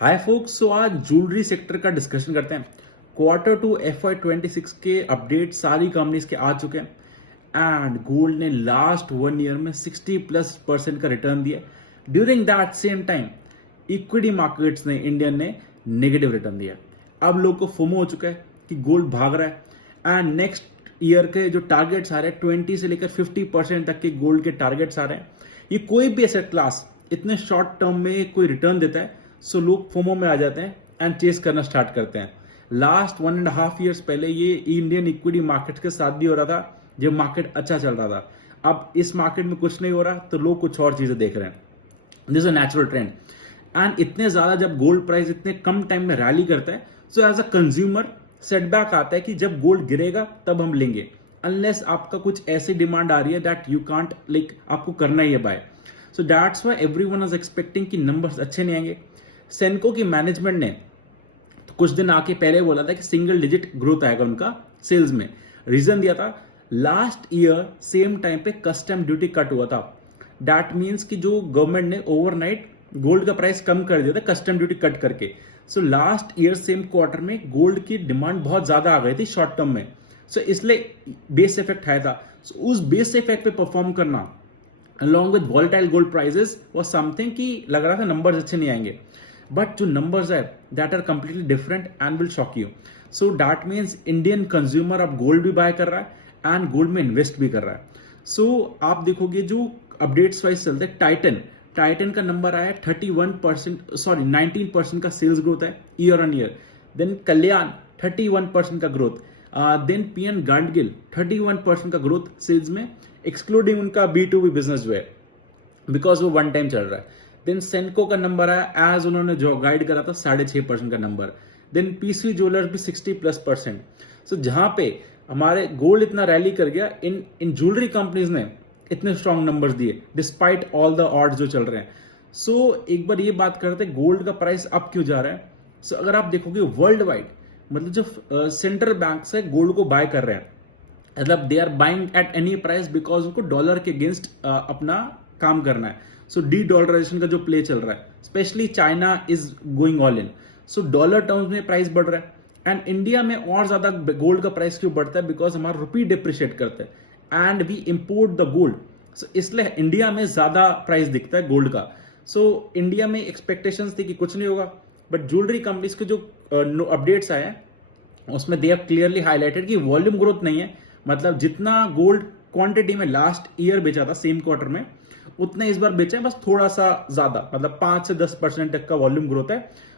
हाय focus, सो आज jewellery sector का discussion करते हैं। क्वार्टर टू FY 26 के अपडेट सारी कंपनीज के आ चुके हैं एंड गोल्ड ने लास्ट 1 ईयर में 60+% का रिटर्न दिया। During that same time equity markets ने इंडियन ने नेगेटिव रिटर्न दिया। अब लोग को फोमो हो चुका है कि गोल्ड भाग रहा है एंड नेक्स्ट ईयर के जो टारगेट्स आ रहे हैं 20 से लेकर 50% तक के गोल्ड के टारगेट्स आ रहे हैं। ये कोई भी एसेट क्लास इतने शॉर्ट टर्म में कोई रिटर्न देता है, सो लोग फोमो में आ जाते हैं एंड चेस करना स्टार्ट करते हैं। लास्ट 1.5 ईयर्स पहले ये इंडियन इक्विटी मार्केट के साथ भी हो रहा था जब मार्केट अच्छा चल रहा था। अब इस मार्केट में कुछ नहीं हो रहा तो लोग कुछ और चीजें देख रहे हैं। This a natural trend and इतने ज्यादा जब गोल्ड प्राइस इतने कम टाइम में रैली करता है, so as a consumer setback आता है कि जब गोल्ड गिरेगा तब हम लेंगे, अनलेस आपका कुछ ऐसी डिमांड आ रही है दैट यू कांट लाइक आपको करना ही है buy. So that's why everyone is expecting कि नंबर्स अच्छे नहीं आएंगे। सेनको की मैनेजमेंट ने तो कुछ दिन आके पहले बोला था कि सिंगल डिजिट ग्रोथ आएगा उनका सेल्स में। रीजन दिया था लास्ट ईयर सेम टाइम पे कस्टम ड्यूटी कट हुआ था। दैट मीन्स कि जो गवर्नमेंट ने ओवरनाइट गोल्ड का प्राइस कम कर दिया था कस्टम ड्यूटी कट करके। So last year same quarter में गोल्ड की डिमांड बहुत ज्यादा आ गई थी शॉर्ट टर्म में। सो इसलिए बेस इफेक्ट आया था। उस बेस इफेक्ट पे परफॉर्म करना along with volatile gold prices was something कि लग रहा था नंबर्स अच्छे नहीं आएंगे, बट जो नंबर्स है that are completely different and will shock you. So that means Indian consumer अब गोल्ड भी बाय कर रहा है एंड गोल्ड में इन्वेस्ट भी कर रहा है। सो आप देखोगे जो अपडेट्स वाइज चलते हैं, टाइटन का नंबर आया 31%, सॉरी 19% का सेल्स ग्रोथ है ईयर ऑन ईयर। देन कल्याण 31% का ग्रोथ, देन पीएन गांडगिल 31% का ग्रोथ सेल्स में, एक्सक्लूडिंग उनका B2B बिजनेस जो है बिकॉज वो वन टाइम चल रहा है। देन सेंको का नंबर आया एज उन्होंने जो गाइड करा था 6.5% का नंबर। देन पीसी ज्वेलर्स भी 60+%। सो जहां पे हमारे गोल्ड इतना रैली कर गया, इन ज्वेलरी कंपनीज ने इतने स्ट्रॉन्ग नंबर्स दिए डिस्पाइट ऑल द ऑड्स जो चल रहे हैं। सो एक बार ये बात करते हैं गोल्ड का प्राइस अब क्यों जा रहा है। सो अगर आप देखोगे वर्ल्ड वाइड, मतलब जो सेंट्रल बैंक से गोल्ड को बाय कर रहे हैं, मतलब they are buying at any price because उनको डॉलर के अगेंस्ट अपना काम करना है। सो डी डॉलराइजेशन का जो प्ले चल रहा है, specially China is going all in. So dollar terms में प्राइस बढ़ रहा है एंड इंडिया में और ज्यादा गोल्ड का प्राइस क्यों बढ़ता है, बिकॉज हमारा रुपी डिप्रिशिएट करता है and we import the gold. So इसलिए इंडिया में ज्यादा प्राइस दिखता है गोल्ड का। सो इंडिया में एक्सपेक्टेशंस थी कि कुछ नहीं होगा, बट ज्वेलरी कंपनीज के जो अपडेट्स आए हैं उसमें दे हैव क्लियरली हाईलाइटेड कि वॉल्यूम ग्रोथ नहीं है। मतलब जितना गोल्ड क्वांटिटी में लास्ट ईयर बेचा था सेम क्वार्टर में, उतना इस बार बेचा है, बस थोड़ा सा ज्यादा, मतलब 5 से 10% तक का वॉल्यूम ग्रोथ है।